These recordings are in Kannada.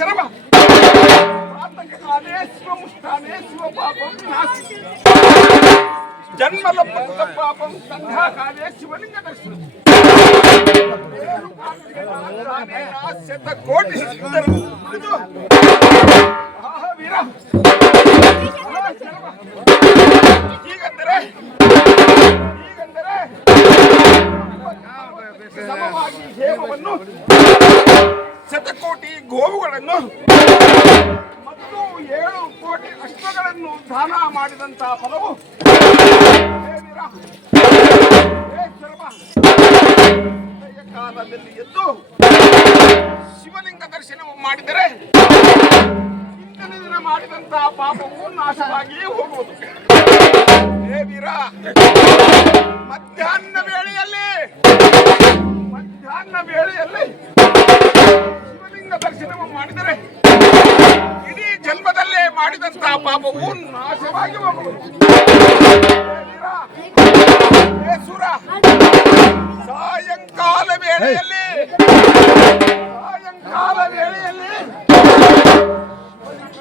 ಶರಮ ಪ್ರಾತಃಕಾಲೇ ಶಿವಮುಷ್ಟಾನೇ ಶಿವಪಾಪಂ ನಾಸ್ತಿ ಜನ್ಮಲಬ್ಧ ಪಾಪಂ ಸಂಧ್ಯಾಕಾಲೇ ಶಿವಲಿಂಗ ದರ್ಶನ ಶತಕೋಟಿ ಸಿದ್ಧರು ವೀರ ಹೀಗಂದರೆ ಸಮವಾಗಿ ಹೇಮವನ್ನು ಶತಕೋಟಿ ಗೋವುಗಳನ್ನು ಮತ್ತು 7 ಕೋಟಿ ಅಶ್ವಗಳನ್ನು ದಾನ ಮಾಡಿದಂತಹ ಫಲವು ಕಾಲದಲ್ಲಿ ಎದ್ದು ಶಿವಲಿಂಗ ದರ್ಶನ ಮಾಡಿದರೆ ಇಂದಿನ ದಿನ ಮಾಡಿದಂತಹ ಪಾಪವು ನಾಶವಾಗಿ ಹೋಗುವುದು. ಹೇ ವೀರ, ಮಧ್ಯಾಹ್ನ ವೇಳೆಯಲ್ಲಿ ಶಿವಲಿಂಗ ದರ್ಶನ ಮಾಡಿದರೆ ಇಡೀ ಜನ್ಮದಲ್ಲೇ ಮಾಡಿದಂತಹ ಪಾಪವು ನಾಶವಾಗಿ ಹೋಗುವುದು. ಹೇ ಸುರ, ಸಾಯಂಕಾಲ ವೇಳೆಯಲ್ಲಿ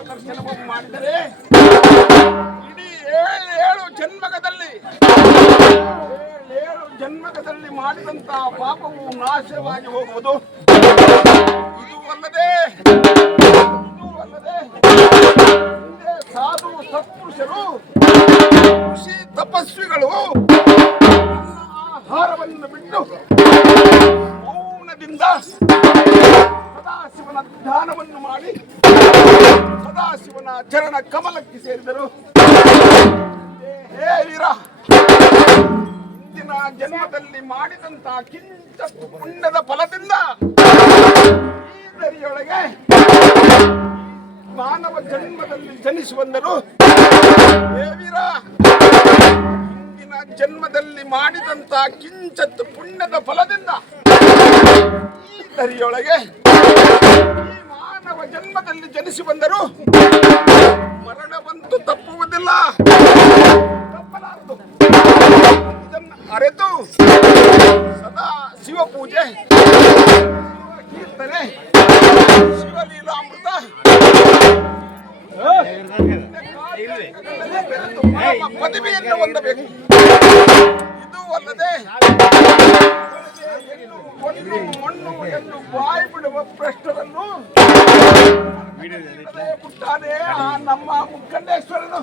ದರ್ಶನವನ್ನು ಮಾಡಿದರೆ ಇಡೀ 7 ಜನ್ಮದಲ್ಲಿ ಮಾಡಿದಂತಹ ಪಾಪವು ನಾಶವಾಗಿ ಹೋಗುವುದು. ಇದು ಅಲ್ಲದೆ ಸಾಧು ಸತ್ಪುರುಷರು ಋಷಿ ತಪಸ್ವಿಗಳು ಆಹಾರವನ್ನು ಬಿಟ್ಟು ಮೌನದಿಂದ ಸದಾಶಿವನ ಧ್ಯಾನವನ್ನು ಮಾಡಿ ಸದಾಶಿವನ ಚರಣ ಕಮಲಕ್ಕೆ ಸೇರಿದರು. ಹೇ ವೀರ, ಇಂದಿನ ಜನ್ಮದಲ್ಲಿ ಮಾಡಿದಂತಹ ಕಿಂಚ ಪುಣ್ಯದ ಫಲದಿಂದ ಈ ದರಿಯೊಳಗೆ ಮಾನವ ಜನ್ಮದಲ್ಲಿ ಜನಿಸುವಂದರು. ಹೇ ವೀರ, ಇಂದಿನ ಜನ್ಮದಲ್ಲಿ ಮಾಡಿದಂತಹ ಕಿಂಚತ್ತು ಪುಣ್ಯದ ಫಲದಿಂದ ಈ ದರಿಯೊಳಗೆ ಈ ಮಾನವ ಜನ್ಮದಲ್ಲಿ ಜನಿಸಿ ಬಂದರು ಮರಣವಂತೂ ತಪ್ಪುವುದಿಲ್ಲ, ತಪ್ಪಲಾರದು. ಇದನ್ನು ಅರಿತು ಸದಾ ಶಿವ ಪೂಜೆ, ಕೀರ್ತನೆ, ಶಿವಲೀಲಾಮೃತ ಪದವಿಯನ್ನು ಹೊಂದಬೇಕು. ಇದು ಅಲ್ಲದೆ ಮಣ್ಣು ಎಂದು ಬಾಯಿ ಬಿಡುವ ಪ್ರಶ್ನವನ್ನು ಬಿಟ್ಟಾನೆ ಆ ನಮ್ಮ ಮುಖಂಡೇಶ್ವರನು.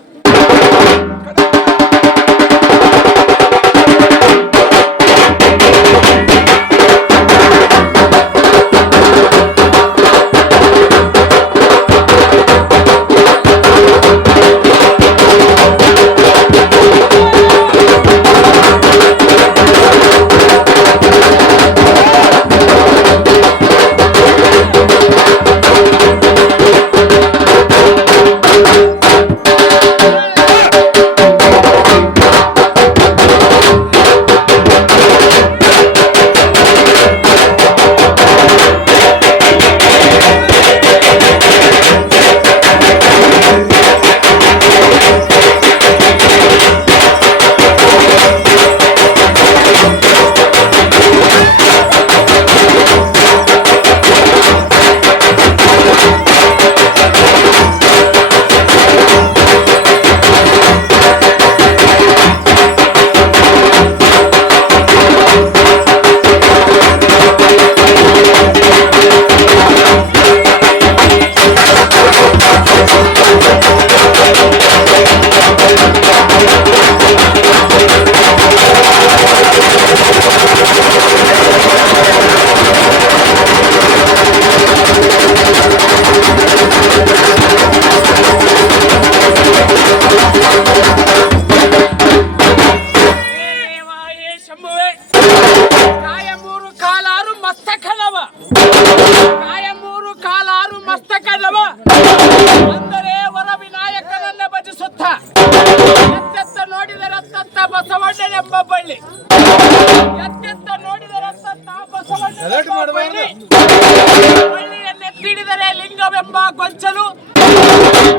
ಬಳ್ಳಿಯನ್ನೆತ್ತಿಡಿದರೆ ಲಿಂಗವೆಂಬ ಗೊಂಚಲು,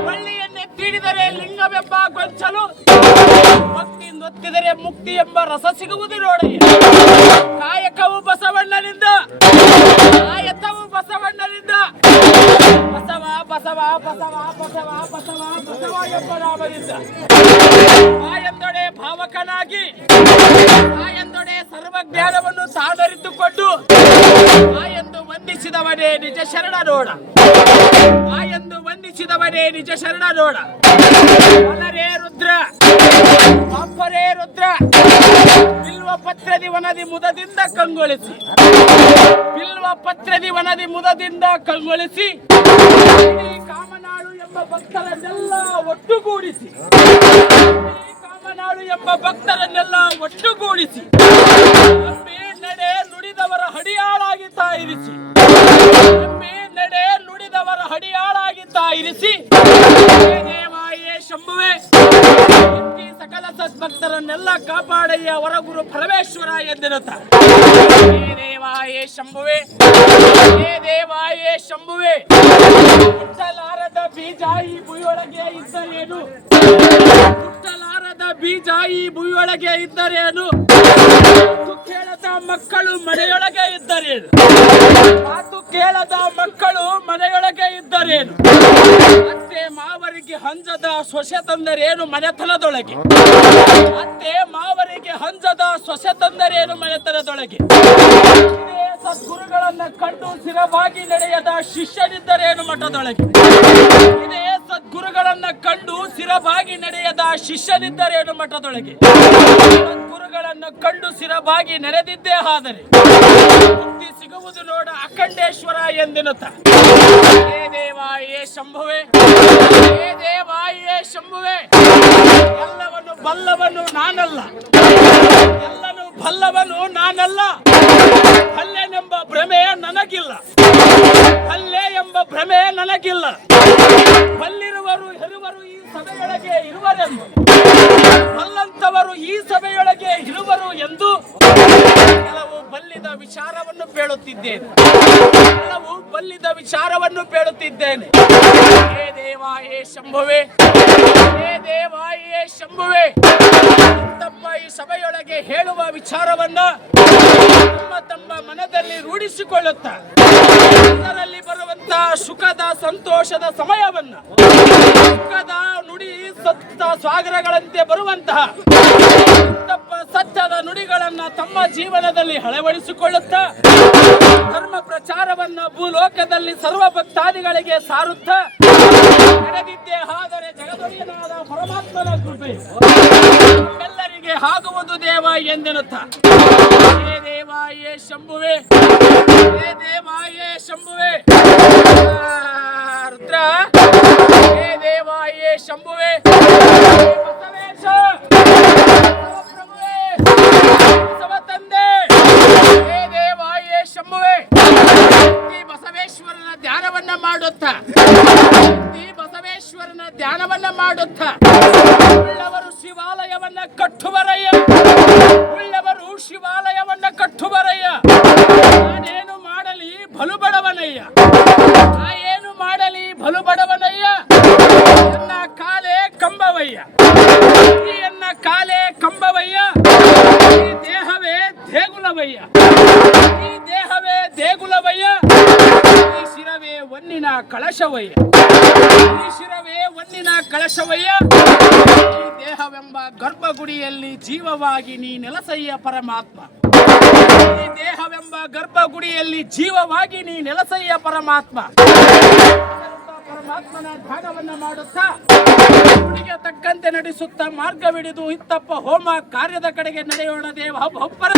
ಬಳ್ಳಿಯನ್ನೆತ್ತಿಡಿದರೆ ಲಿಂಗವೆಂಬ ಗೊಂಚಲು, ಭಕ್ತಿ ನೊತ್ತಿದರೆ ಮುಕ್ತಿ ಎಂಬ ರಸ ಸಿಗುವುದು ನೋಡಯ್ಯ. ಕಾಯಕವು ಬಸವಣ್ಣನಿಂದ, ಕಾಯಕವು ಬಸವಣ್ಣನಿಂದ. ಬಸವ ಬಸವ ಬಸವ ಬಸವ ಬಸವ ಎಂಬ ನಾಮದಿಂದ ತಾಯಂದೊಡೆ ಭಾವಕನಾಗಿ ತಾಯಂದೊಡೆ ಸರ್ವಜ್ಞಾನವನ್ನು ತಾನರಿತುಕೊಂಡು ತಾಯಂದು ವಂದಿಸಿದವನೇ ನಿಜ ಶರಣ ನೋಡ ತಾಯಂದು ವಂದಿಸಿದವನೇ ನಿಜ ಶರಣ ನೋಡ ವನರೇ ರುದ್ರ ಅಪ್ಪರೇ ರುದ್ರ ಬಿಲ್ವ ಪತ್ರದಿ ವನದಿ ಮುದದಿಂದ ಕಂಗೊಳಿಸಿ ಬಿಲ್ವ ಪತ್ರದಿ ವನದಿ ಮುದದಿಂದ ಕಂಗೊಳಿಸಿ ಇಡೀ ಕಾಮನಾಡು ಎಂಬ ಭಕ್ತರನ್ನೆಲ್ಲ ಒಟ್ಟುಗೂಡಿಸಿ ಇಡೀ ಕಾಮನಾಡು ಎಂಬ ಭಕ್ತರನ್ನೆಲ್ಲ ಒಟ್ಟುಗೂಡಿಸಿ ನಂಬಿ ನಡೆ ನುಡಿದವರ ಹಡಿಯಾಳಾಗಿ ಇರಿಸಿ ನಂಬಿ ನಡೆ ನುಡಿದವರ ಹಡಿಯಾಳಾಗಿ ಇರಿಸಿ ದೇವಾಯೇ ಶಂಭುವೆ ಈ ಸಕಲ ಸದ್ಭಕ್ತರನ್ನೆಲ್ಲ ಕಾಪಾಡಯ್ಯ ಹೊರಗುರು ಪರಮೇಶ್ವರ ಎಂದಿರುತ್ತ ಹೇ ದೇವಾಯೇ ಶಂಭುವೆ ಹೇ ದೇವಾಯೇ ಶಂಭುವೆ ಹುಟ್ಟಲಾರದ ಬೀಜ ಈ ಭೂಯೊಳಗೆ ಇದ್ದರೇನು ಹುಟ್ಟಲಾರದ ಬೀಜ ಈ ಭೂಯೊಳಗೆ ಇದ್ದರೇನು ಮಾತು ಕೇಳದ ಮಕ್ಕಳು ಮನೆಯೊಳಗೆ ಇದ್ದರೇನು ಮಾತು ಕೇಳದ ಮಕ್ಕಳು ಮನೆಯೊಳಗೆ ಇದ್ದರೇನು ಅತ್ತೆ ಮಾವರಿಗೆ ಹಂಜದ ಸೊಸೆ ತಂದರೇನು ಮನೆತನದೊಳಗೆ ಅತ್ತೆ ಮಾವರಿಗೆ ಹಂಜದ ಸೊಸೆ ತಂದರೇನು ಮನೆತನದೊಳಗೆ ಇದೇ ಸದ್ಗುರುಗಳನ್ನ ಕಂಡು ಸ್ಥಿರವಾಗಿ ನಡೆಯದ ಶಿಷ್ಯನಿದ್ದರೇನು ಮಠದೊಳಗೆ ಇದೇ ಸದ್ಗುರುಗಳನ್ನ ಕಂಡು ಸ್ಥಿರವಾಗಿ ನಡೆಯದ ಶಿಷ್ಯನಿದ್ದರೇನು ಮಠದೊಳಗೆ ಸದ್ಗುರುಗಳನ್ನು ಕಂಡು ಸ್ಥಿರವಾಗಿ ನೆರೆದಿದ್ದೇ ಆದರೆ ಮುಕ್ತಿ ಸಿಗುವುದು ನೋಡ ಅಖಂಡೇಶ್ವರ ಎಂದೆನ್ನುತ್ತ ಹೇ ದೇವಾಯೇ ಶಂಭುವೆ ಹೇ ದೇವಾಯೇ ಶಂಭುವೆ ಎಲ್ಲವನ್ನು ಬಲ್ಲವನು ನಾನಲ್ಲ ಎಲ್ಲನು ಬಲ್ಲವನು ನಾನಲ್ಲ ಹಲ್ಲೆನೆಂಬ ಭ್ರಮೆ ನನಗಿಲ್ಲ ಹಲ್ಲೆ ಎಂಬ ಭ್ರಮೆ ನನಗಿಲ್ಲ ಬಲ್ಲಿರುವರು ಹೆರುವರು ಈ ಸಭೆಯೊಳಗೆ ಇರುವರೆಂದು ಬಲ್ಲಂತವರು ಈ ಸಭೆಯೊಳಗೆ ಇರುವರು ಎಂದು ಕೆಲವು ಬಲ್ಲಿದ ವಿಚಾರವನ್ನು ಬೇಡುತ್ತಿದ್ದೇನೆ ಕೆಲವು ಬಲ್ಲಿದ ವಿಚಾರವನ್ನು ಬೇಡುತ್ತಿದ್ದೇನೆ ಹೇ ದೇವಾಯೇ ಶಂಭುವೆ ಹೇ ದೇವಾಯೇ ಶಂಭುವೆ ಇಂತಪ್ಪ ಈ ಸಭೆಯೊಳಗೆ ಹೇಳುವ ವಿಚಾರವನ್ನ ತಮ್ಮ ತಮ್ಮ ಮನದಲ್ಲಿ ರೂಢಿಸಿಕೊಳ್ಳುತ್ತಾ ಅದರಲ್ಲಿ ಬರುವಂತ ಸುಖದ ಸಂತೋಷದ ಸಮಯವನ್ನ ಸುಖದ ನುಡಿ ಸತ್ತ ಸಾಗರಗಳಂತೆ ಬರುವಂತಹ ತಪ್ಪ ಸತ್ಯದ ನುಡಿಗಳನ್ನ ತಮ್ಮ ಜೀವನದಲ್ಲಿ ಅಳವಡಿಸಿಕೊಳ್ಳುತ್ತಾ ಧರ್ಮ ಪ್ರಚಾರವನ್ನ ಭೂಲೋಕದಲ್ಲಿ ಸರ್ವ ಭಕ್ತಾದಿಗಳಿಗೆ ಸಾರುತ್ತಾ ನಡೆದಿದ್ದೇ ಆದರೆ ಜಗದೊಡೆಯನಾದ ಪರಮಾತ್ಮನ ಕೃಪೆ ಎಲ್ಲರಿಗೆ ಆಗುವುದು ದೇವ ಎಂದೆನ್ನುತ್ತ ಹೇ ದೇವಾಯೇ ಶಂಭುವೆ ಹೇ ದೇವಾಯೇ ಶಂಭುವೆ ರುದ್ರ ಹೇ ದೇವಾಯೇ ಶಂಭುವೆ ಬಸವೇಶ ಪ್ರಭುವೇ ಬಸವ ತಂದೆ ಹೇ ದೇವಾಯೇ ಶಂಭುವೆ ಈ ಬಸವೇಶ್ವರನ ಧ್ಯಾನವನ್ನ ಮಾಡುತ್ತಾ ಈ ಬಸವೇಶ್ವರನ ಧ್ಯಾನವನ್ನ ಮಾಡುತ್ತಾ ಉಳ್ಳವರು ಶಿವಾಲಯವನ್ನ ಕಟ್ಟುವರಯ್ಯ ಉಳ್ಳವರು ಶಿವಾಲಯವನ್ನ ಕಟ್ಟುವರಯ್ಯ ನಾನೇನು ಮಾಡಲಿ ಬಲು ಬಡವನಯ್ಯ ನಾ ಏನು ಮಾಡಲಿ ಬಲು ಬಡವನಯ್ಯ ಎನ್ನ ಕಾಲೇ ಕಂಬವಯ್ಯ ಈ ಎನ್ನ ಕಾಲೇ ಕಂಬವಯ್ಯ ಈ ದೇಹವೇ ದೇಗುಲವಯ್ಯ ಈ ದೇಹವೇ ದೇಗುಲವಯ್ಯ ಈ ಶಿರವೇ ಒನ್ನಿನ ಕಳಶವಯ್ಯ ಈ ಶಿರವೇ ಒನ್ನಿನ ಕಳಶವಯ್ಯ ಈ ದೇಹವೆಂಬ ಗರ್ಭಗುಡಿಯಲ್ಲಿ ಜೀವವಾಗಿ ನೀ ನೆಲಸಯ್ಯ ಪರಮಾತ್ಮ ಈ ದೇಹವೆಂಬ ಗರ್ಭಗುಡಿಯಲ್ಲಿ ಜೀವವಾಗಿ ನೀ ನೆಲಸಯ್ಯ ಪರಮಾತ್ಮ ಪರಮಾತ್ಮನ ಧ್ಯಾನವನ್ನ ಮಾಡುತ್ತಾ ಗುಡಿಗೆ ತಕ್ಕಂತೆ ನಡೆಸುತ್ತಾ ಮಾರ್ಗವಿಡಿದು ಇತ್ತಪ್ಪ ಹೋಮ ಕಾರ್ಯದ ಕಡೆಗೆ ನಡೆಯೋಣ ದೇವ ಒಬ್ಬರ